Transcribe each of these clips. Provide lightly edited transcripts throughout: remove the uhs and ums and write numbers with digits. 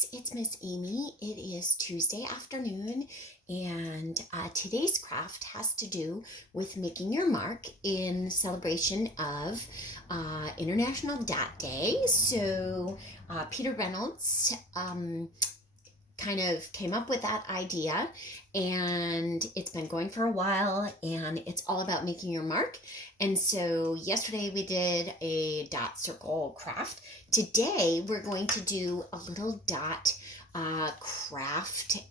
loves. It's Miss Amy. It is Tuesday afternoon, and today's craft has to do with making your mark in celebration of International Dot Day. So, Peter Reynolds kind of came up with that idea, and it's been going for a while, and it's all about making your mark. And so yesterday we did a dot circle craft. Today we're going to do a little dot craft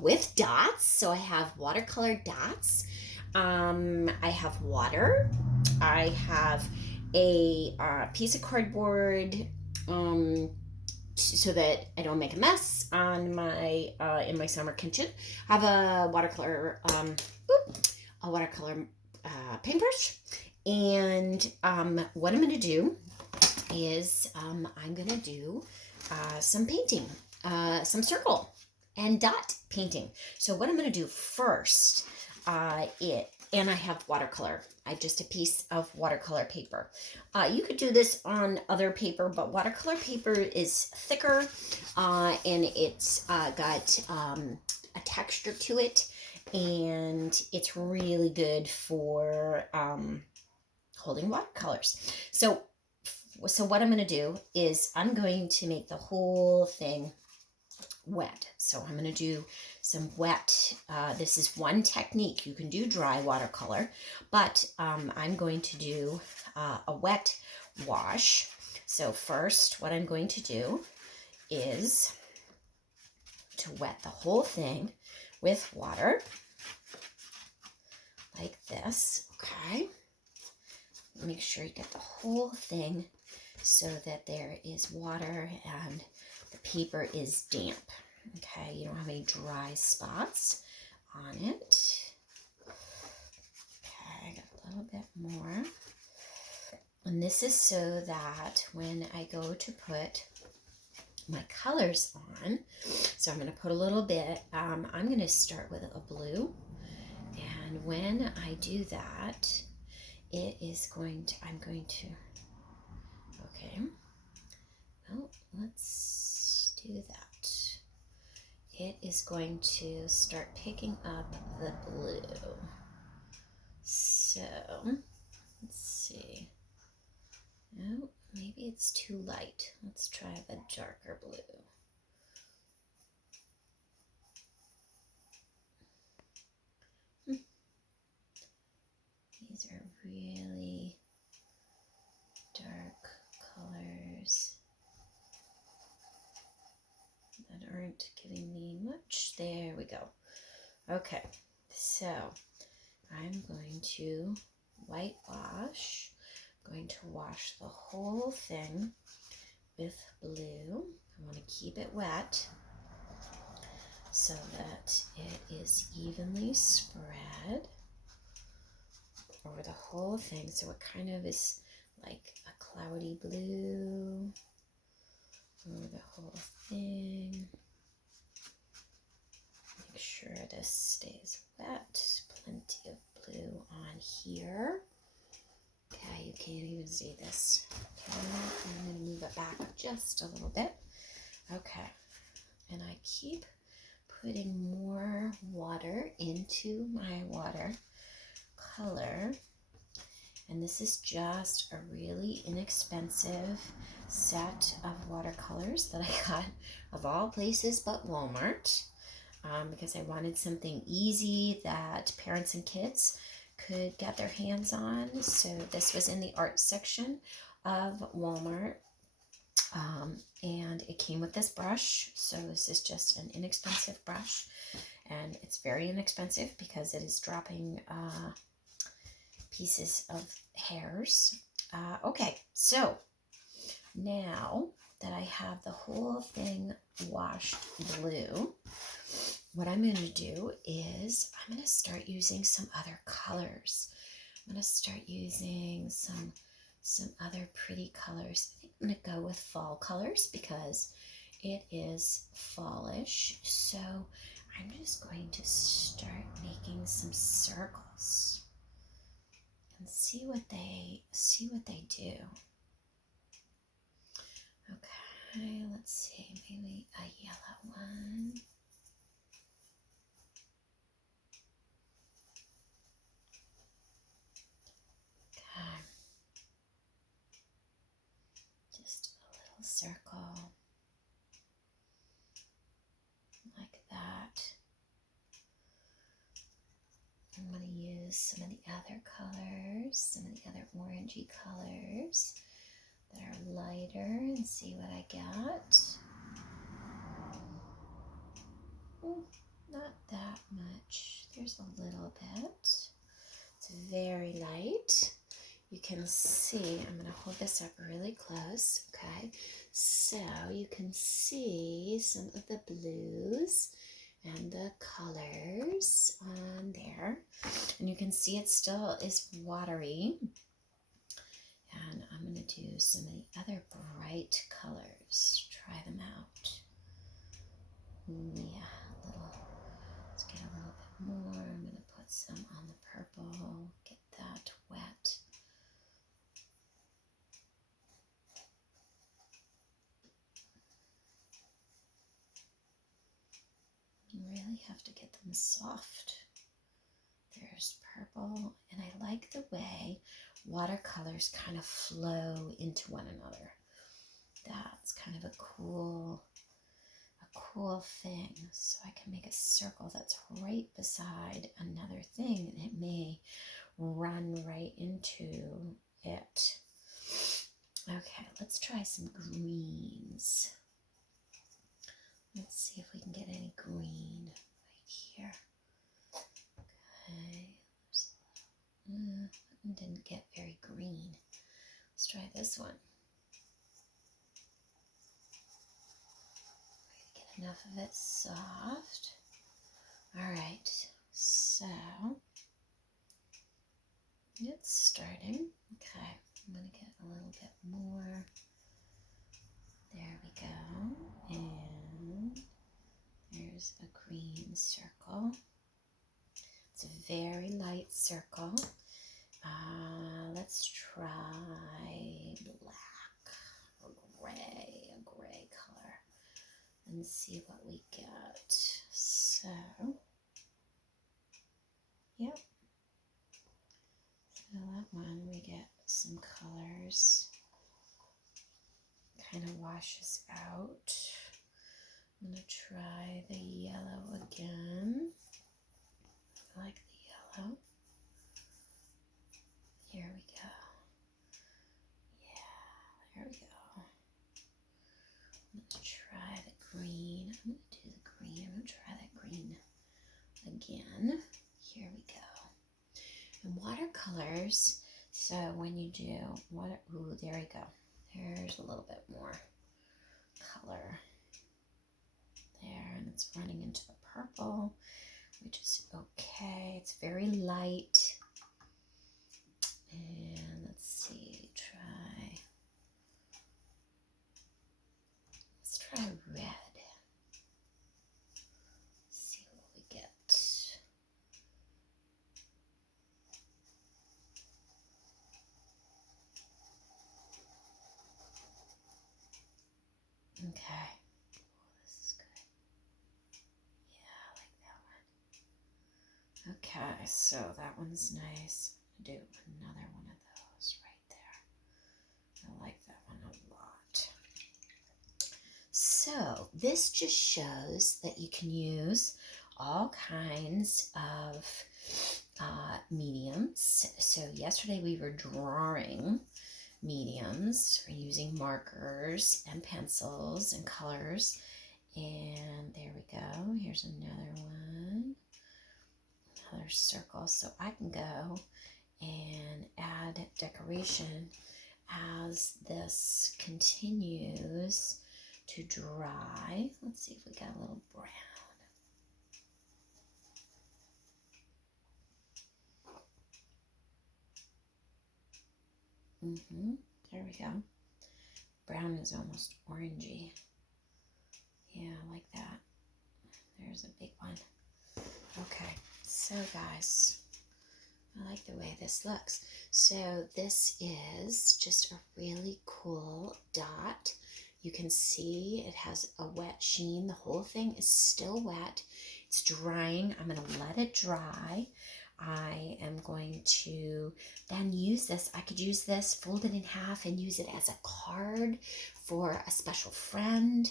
with dots. So I have watercolor dots, I have water, I have a piece of cardboard, so that I don't make a mess on my in my summer kitchen. I have a watercolor paintbrush, and what I'm going to do is I'm going to do some painting, some circle and dot painting. So what I'm going to do first, and I have watercolor. I have just a piece of watercolor paper. You could do this on other paper, but watercolor paper is thicker, and it's got a texture to it, and it's really good for holding watercolors. So what I'm going to do is I'm going to make the whole thing wet. So I'm going to do some wet. This is one technique. You can do dry watercolor, but I'm going to do a wet wash. So first, what I'm going to do is to wet the whole thing with water like this. Okay. Make sure you get the whole thing so that there is water and the paper is damp. Okay, you don't have any dry spots on it. Okay, I got a little bit more. And this is so that when I go to put my colors on, so I'm going to put a little bit, I'm going to start with a blue. And when I do that, it is going to, okay, well, let's do that. It is going to start picking up the blue. So, let's see. Oh, maybe it's too light. Let's try the darker blue. These are really dark colors that aren't giving me much. There we go. Okay, so I'm going to whitewash. I'm going to wash the whole thing with blue. I want to keep it wet so that it is evenly spread over the whole thing. So it kind of is like a cloudy blue over the whole thing. Make sure this stays wet. Plenty of blue on here. Okay, you can't even see this. Okay, I'm going to move it back just a little bit. Okay, and I keep putting more water into my watercolor. And this is just a really inexpensive set of watercolors that I got of all places but Walmart, because I wanted something easy that parents and kids could get their hands on. So this was in the art section of Walmart, and it came with this brush. So this is just an inexpensive brush, and it's very inexpensive because it is dropping pieces of hairs. Okay, so now that I have the whole thing washed blue, what I'm going to do is I'm going to start using some other colors. I'm going to start using some other pretty colors. I think I'm going to go with fall colors because it is fallish. So I'm just going to start making some circles and see what they do. Okay, let's see, maybe a yellow one. Okay. Just a little circle like that. I'm going to use some of the other colors, some of the other orangey colors that are lighter, and see what I get. Not that much. There's a little bit. It's very light. You can see, I'm going to hold this up really close, okay? So you can see some of the blues and the colors on there. And you can see it still is watery. And I'm going to do some of the other bright colors. Try them out. Yeah, let's get a little bit more. I'm going to put some on the purple, get that wet. You really have to get them soft. There's purple, and I like the way watercolors kind of flow into one another. That's kind of a cool thing. So I can make a circle that's right beside another thing, and it may run right into it. Okay, let's try some greens. Let's see if we can get any green right here. Okay, that one didn't get very green. Let's try this one. Get enough of it soft. All right, so it's starting. Okay, I'm gonna get a little bit more. There we go, and there's a green circle. It's a very light circle. Let's try black or a gray color, and see what we get. So, yep. So that one, we get some colors. Kind of washes out. I'm going to try the yellow again. I like the yellow. Here we go. Yeah, there we go. Let's try the green. I'm going to do the green. I'm going to try that green again. Here we go. And watercolors, so when you do water, ooh, there we go. There's a little bit more color there, and it's running into the purple, which is okay. It's very light. And let's see, let's try red. See what we get. Okay. Oh, this is good. Yeah, I like that one. Okay, so that one's nice. Do another one of those right there. I like that one a lot. So this just shows that you can use all kinds of mediums. So yesterday we were drawing mediums. We're using markers and pencils and colors. And there we go. Here's another one. Another circle. So I can go and add decoration as this continues to dry. Let's see if we got a little brown. There we go. Brown is almost orangey. Yeah, I like that. There's a big one. Okay, so guys, I like the way this looks. So this is just a really cool dot. You can see it has a wet sheen. The whole thing is still wet. It's drying. I'm going to let it dry. I am going to then use this. I could use this, fold it in half, and use it as a card for a special friend.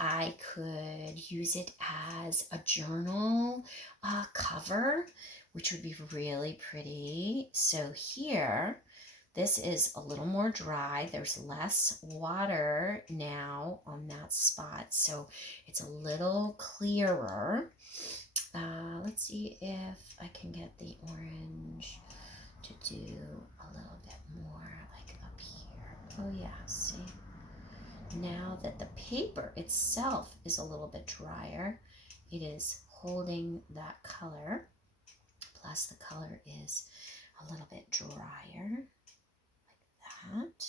I could use it as a journal cover, which would be really pretty. So here, this is a little more dry. There's less water now on that spot, so it's a little clearer. Let's see if I can get the orange to do a little bit more like up here. Oh yeah, see? Now that the paper itself is a little bit drier, it is holding that color. Plus the color is a little bit drier, like that.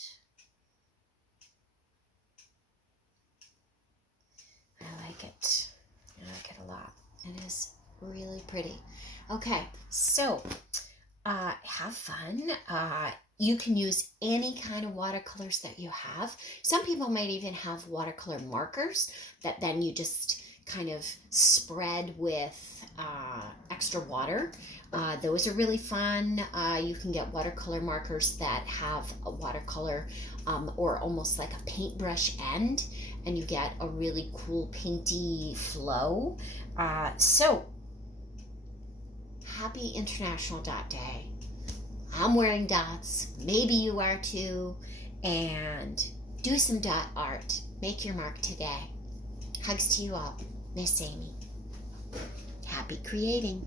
I like it. I like it a lot. It is really pretty. Okay, so have fun. You can use any kind of watercolors that you have. Some people might even have watercolor markers that then you just kind of spread with extra water. Those are really fun. You can get watercolor markers that have a watercolor or almost like a paintbrush end, and you get a really cool painty flow. So happy International Dot Day. I'm wearing dots. Maybe you are too. And do some dot art. Make your mark today. Hugs to you all. Miss Amy. Happy creating.